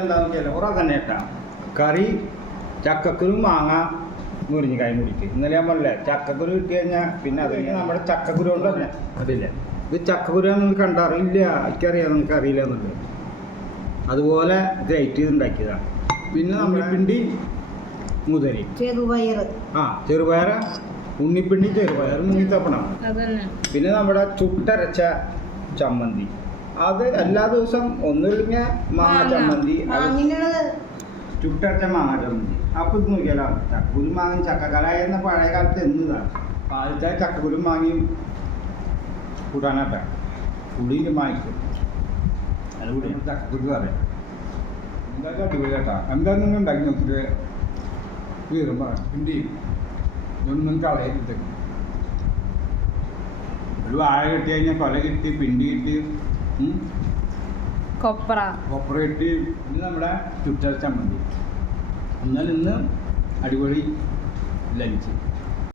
എന്താണെന്ന് ചിലവറ തന്നെ കേട്ടാ കറി ചക്കക്കുരു മാങ്ങ മുരിഞ്ഞിക്കായും കൂടിയിട്ട് ഇന്നലെ ഞാൻ പറഞ്ഞില്ലേ ചക്കക്കുരു കിട്ടി കഴിഞ്ഞാൽ പിന്നെ അത് നമ്മുടെ ചക്കക്കുരു കൊണ്ട് തന്നെ അതില്ല ഇത് ചക്കക്കുരുന്ന് നിങ്ങൾക്ക് കണ്ടറിയില്ല എനിക്കറിയാം നിങ്ങൾക്ക് അറിയില്ല എന്നുള്ളത് അതുപോലെ ഗ്രേറ്റ് ചെയ്തുണ്ടാക്കിയതാണ്. പിന്നെ ഉണ്ണിപ്പിണ്ടി മുതരി ചെറുപയർ ഉണ്ണിപ്പിണ്ടി ചെറുപയർ മുങ്ങിത്തപ്പണം. പിന്നെ നമ്മുടെ ചുട്ടരച്ച ചമ്മന്തി അത് എല്ലാ ദിവസം ഒന്നുമില്ലെങ്കിൽ മാങ്ങ ചമ്മന്തി ചുട്ടരച്ച മാങ്ങ ചമ്മന്തി. അപ്പോൾ ഇത് നോക്കിയാലോ ചക്കക്കുരു മാങ്ങയും ചക്കക്കലായ എന്ന പഴയ കാലത്ത് എന്നതാണ് ആദ്യത്തെ ചക്കക്കുരു മാങ്ങയും കൂട്ടാനാട്ട പുളിയിൽ മാങ്ങിക്കും അതുകൂടി ചക്കക്കുരു പറയാം. എന്തായാലും അടിപൊളി കേട്ടാ. എന്താ നിങ്ങൾ ഉണ്ടാക്കി നോക്കിയിട്ട് കീറുമ്പോൾ പിണ്ടി ഇതൊന്നും കളയരുത്. ഒരു വാഴ കിട്ടി കഴിഞ്ഞാൽ കൊല കിട്ടി പിണ്ടി കിട്ടി കൊപ്ര കിട്ടി. ഇന്ന് നമ്മുടെ ചുട്ടരച്ച ചമ്മന്തി. എന്നാൽ ഇന്ന് അടിപൊളി ലഞ്ച്.